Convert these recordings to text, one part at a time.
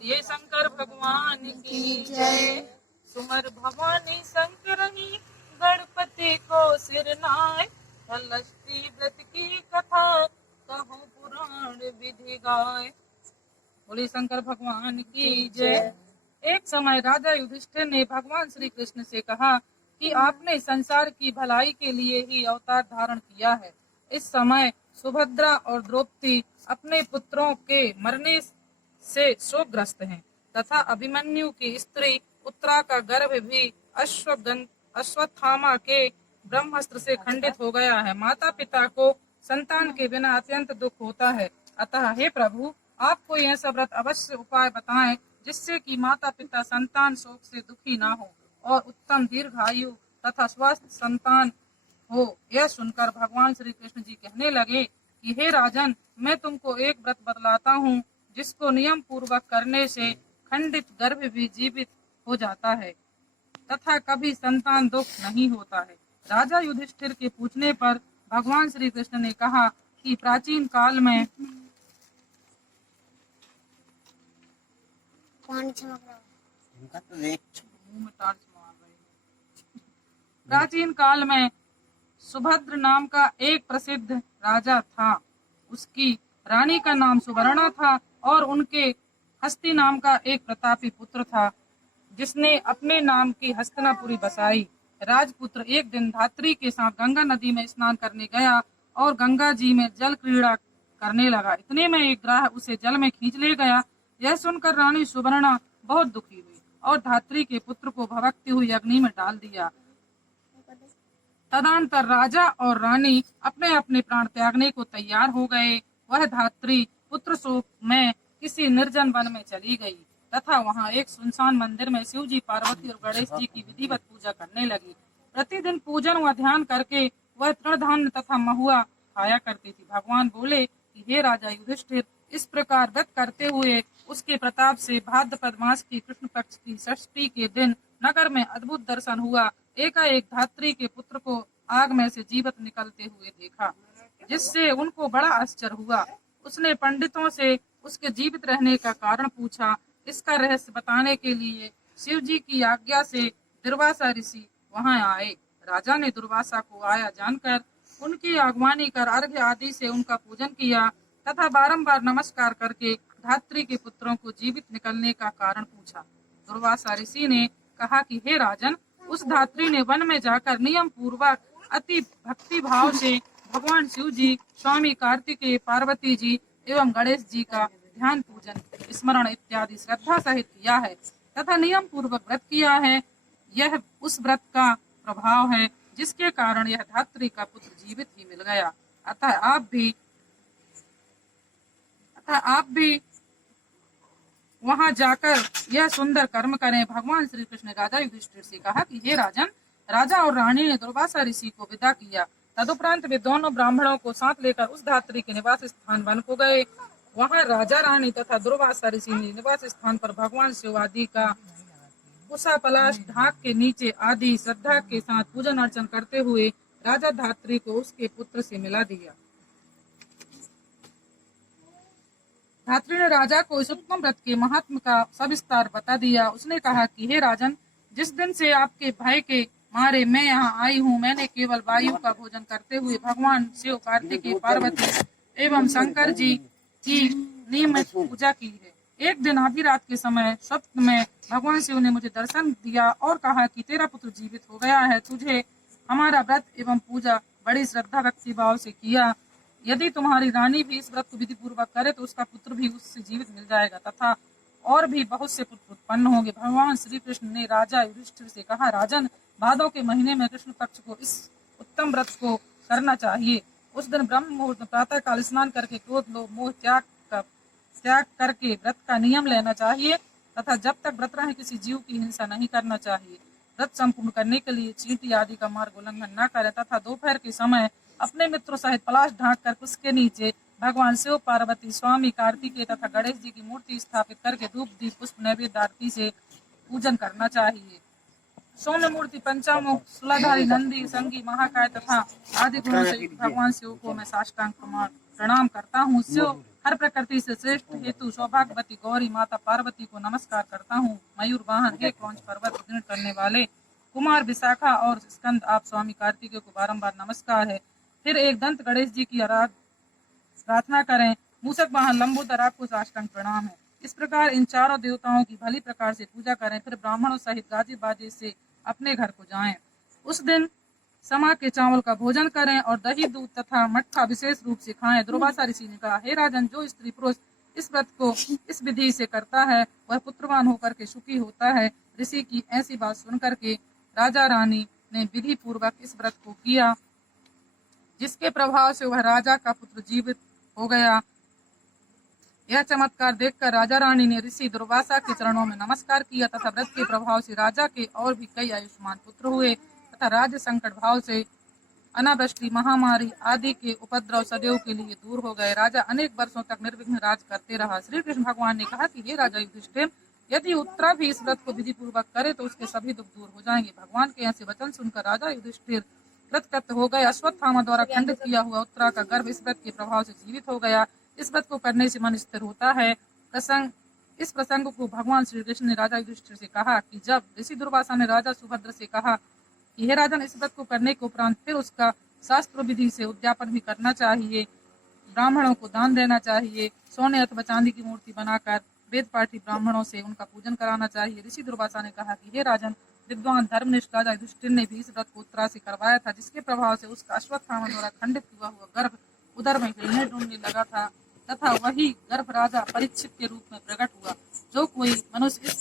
बोलिए शंकर भगवान की जय। सुमर भवानी शंकरनी गणपति को सिर नाय, षष्ठी व्रत की कथा कहूँ पुराण विधि गाय। बोलिए शंकर भगवान की जय। एक समय राजा युधिष्ठिर ने भगवान श्री कृष्ण से कहा कि आपने संसार की भलाई के लिए ही अवतार धारण किया है। इस समय सुभद्रा और द्रौपदी अपने पुत्रों के मरने से शोकग्रस्त हैं तथा अभिमन्यु की स्त्री उत्तरा का गर्भ भी अश्वत्थामा के ब्रह्मास्त्र से खंडित हो गया है। माता पिता को संतान के बिना अत्यंत दुख होता है। अतः हे प्रभु, आप कोई ऐसा व्रत अवश्य उपाय बताएं जिससे कि माता पिता संतान शोक से दुखी ना हो और उत्तम दीर्घायु तथा स्वस्थ संतान हो। यह सुनकर भगवान श्री कृष्ण जी कहने लगे कि हे राजन, मैं तुमको एक व्रत बतलाता हूँ जिसको नियम पूर्वक करने से खंडित गर्भ भी जीवित हो जाता है तथा कभी संतान दुख नहीं होता है। राजा युधिष्ठिर के पूछने पर भगवान श्री कृष्ण ने कहा कि प्राचीन काल में सुभद्र नाम का एक प्रसिद्ध राजा था। उसकी रानी का नाम सुवर्णा था और उनके हस्ती नाम का एक प्रतापी पुत्र था जिसने अपने नाम की हस्तिनापुरी बसाई। राजपुत्र एक दिन धात्री के साथ गंगा नदी में स्नान करने गया और गंगा जी में जल क्रीड़ा करने लगा। इतने में एक ग्राह उसे जल में खींच ले गया। यह सुनकर रानी सुवर्णा बहुत दुखी हुई और धात्री के पुत्र को भड़कती हुई अग्नि में डाल दिया। तदनंतर राजा और रानी अपने अपने प्राण त्यागने को तैयार हो गए। वह धात्री पुत्र शोक में किसी निर्जन वन में चली गई तथा वहां एक सुनसान मंदिर में शिव जी, पार्वती और गणेश जी की विधिवत पूजा करने लगी। प्रतिदिन पूजन व ध्यान करके वह तृण धान्य तथा महुआ खाया करती थी। भगवान बोले कि हे राजा युधिष्ठिर, इस प्रकार व्रत करते हुए उसके प्रताप से भाद्रपद मास की कृष्ण पक्ष की षष्ठी के दिन नगर में अद्भुत दर्शन हुआ। एकाएक धात्री के पुत्र को आग में से जीवित निकलते हुए देखा, जिससे उनको बड़ा आश्चर्य हुआ। उसने पंडितों से उसके जीवित रहने का कारण पूछा। इसका रहस्य बताने के लिए शिव जी की आज्ञा से दुर्वासा ऋषि वहां आए। राजा ने दुर्वासा को आया जानकर उनकी आगवानी कर अर्घ्य आदि से उनका पूजन किया तथा बारंबार नमस्कार करके धात्री के पुत्रों को जीवित निकलने का कारण पूछा। दुर्वासा ऋषि ने कहा कि हे राजन, उस धात्री ने वन में जाकर नियम पूर्वक अति भक्ति भाव से भगवान शिव जी, स्वामी कार्तिकेय, पार्वती जी एवं गणेश जी का ध्यान, पूजन, स्मरण इत्यादि श्रद्धा सहित किया है तथा नियम पूर्वक व्रत किया है। यह उस व्रत का प्रभाव है जिसके कारण यह धात्री का पुत्र जीवित ही मिल गया। अतः आप भी वहां जाकर यह सुंदर कर्म करें। भगवान श्री कृष्ण ने राजा युधिष्ठिर से कहा कि हे राजन, राजा और रानी ने दुर्वासा ऋषि को विदा किया। तदुपरांत वे दोनों ब्राह्मणों को साथ लेकर उस धात्री के निवास स्थान वन को गए। वहां राजा, रानी तथा दुर्वासा ऋषि ने निवास स्थान पर भगवान शिव आदि का कुशा पलाश ढाक के नीचे आदि श्रद्धा के साथ पूजन अर्चन करते हुए राजा धात्री को उसके पुत्र से मिला दिया। धात्री ने राजा को इस उत्तम व्रत के महात्म का सविस्तार बता दिया। उसने कहा कि हे राजन, जिस दिन से आपके भय के मारे मैं यहाँ आई हूँ, मैंने केवल वायु का भोजन करते हुए भगवान शिव, कार्तिकेय, पार्वती एवं शंकर जी की नियमित पूजा की है। एक दिन आधी रात के समय स्वप्न में भगवान शिव ने मुझे दर्शन दिया और कहा कि तेरा पुत्र जीवित हो गया है। तुझे हमारा व्रत एवं पूजा बड़ी श्रद्धा भक्ति भाव से किया। यदि तुम्हारी रानी भी इस व्रत को विधि पूर्वक करे तो उसका पुत्र भी उससे जीवित मिल जाएगा तथा और भी बहुत से पुत्र उत्पन्न होंगे। भगवान श्री कृष्ण ने राजा युधिष्ठिर से कहा, राजन, भादों के महीने में कृष्ण पक्ष को इस उत्तम व्रत को करना चाहिए। उस दिन ब्रह्म मुहूर्त में प्रातः काल स्नान करके क्रोध, लोभ, मोह त्याग करके व्रत का नियम लेना चाहिए तथा जब तक व्रत रहे किसी जीव की हिंसा नहीं करना चाहिए। व्रत संपूर्ण करने के लिए चींटी आदि का मार्ग उल्लंघन न करें तथा दोपहर के समय अपने मित्रों सहित पलाश ढांक कर उसके नीचे भगवान शिव, पार्वती, स्वामी कार्तिकेय तथा गणेश जी की मूर्ति स्थापित करके धूप, दीप, पुष्प, नैवेद्य आरती से पूजन करना चाहिए। सौम्य मूर्ति, पंचामुख, सुलाधारी, नंदी, संगी, महाकाय तथा आदि गुणों से भगवान शिव को मैं साष्टांग प्रणाम प्रणाम करता हूँ। शिव हर प्रकृति से श्रेष्ठ हेतु सौभाग्यवती गौरी माता पार्वती को नमस्कार करता हूँ। मयूर वाहन हे क्रौंच पर्वत उत्तीर्ण करने वाले कुमार विशाखा और स्कंद आप स्वामी कार्तिकेय को बारंबार नमस्कार है। फिर एक दंत गणेश जी की प्रार्थना करें। मूषक वाहन लंबोदर आपको साष्टांग प्रणाम है। इस प्रकार इन चारों देवताओं की भली प्रकार से पूजा करें। फिर ब्राह्मणों सहित गाजे बाजे से अपने घर को जाएं। उस दिन समा के चावल का भोजन करें और दही दूध तथा मट्ठा विशेष रूप से खाएं। दुर्वासा ऋषि ने कहा, हे राजन, जो स्त्री पुरुष इस व्रत को इस विधि से करता है वह पुत्रवान होकर के सुखी होता है। ऋषि की ऐसी बात सुनकर के राजा रानी ने विधि पूर्वक इस व्रत को किया, जिसके प्रभाव से वह राजा का पुत्र जीवित हो गया। यह चमत्कार देखकर राजा रानी ने ऋषि दुर्वासा के चरणों में नमस्कार किया तथा व्रत के प्रभाव से राजा के और भी कई आयुष्मान पुत्र हुए तथा राज्य संकट भाव से अनावृष्टि, महामारी आदि के उपद्रव सदैव के लिए दूर हो गए। राजा अनेक वर्षों तक निर्विघ्न राज करते रहा। श्री कृष्ण भगवान ने कहा कि हे राजा युधिष्ठिर, यदि उत्तरा भी इस व्रत को विधि पूर्वक करे तो उसके सभी दुख दूर हो जाएंगे। भगवान के ऐसे वचन सुनकर राजा युधिष्ठिर कृतकृत हो गए। अश्वत्थामा द्वारा खंडित किया हुआ उत्तरा का गर्भ इस व्रत के प्रभाव से जीवित हो गया। इस व्रत को करने से मन स्थिर होता है। इस प्रसंग को भगवान श्री कृष्ण ने राजा युधिष्ठिर से कहा कि जब ऋषि दुर्वासा ने राजा सुभद्र से कहा कि हे राजन, इस व्रत को करने के उपरांत फिर उसका शास्त्र विधि से उद्यापन भी करना चाहिए, ब्राह्मणों को दान देना चाहिए, सोने अथवा चांदी की मूर्ति बनाकर वेद पाठी ब्राह्मणों से उनका पूजन कराना चाहिए। ऋषि दुर्वासा ने कहा कि हे राजन, विद्वान धर्मनिष्ठ राजा युधिष्ठिर ने भी इस व्रत को उत्तरा से करवाया था, जिसके प्रभाव से उसका अश्वत्थामा द्वारा खंडित हुआ गर्भ उदर में हिलने डुलने लगा था तथा वही गर्भ राजा परीक्षित के रूप में प्रकट हुआ। जो कोई मनुष्य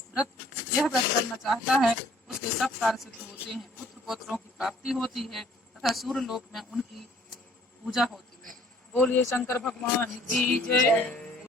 यह व्रत करना चाहता है उसके सब कार्य सिद्ध होते हैं, पुत्र पौत्रों की प्राप्ति होती है तथा सूर्य लोक में उनकी पूजा होती है। बोलिए शंकर भगवान की जय।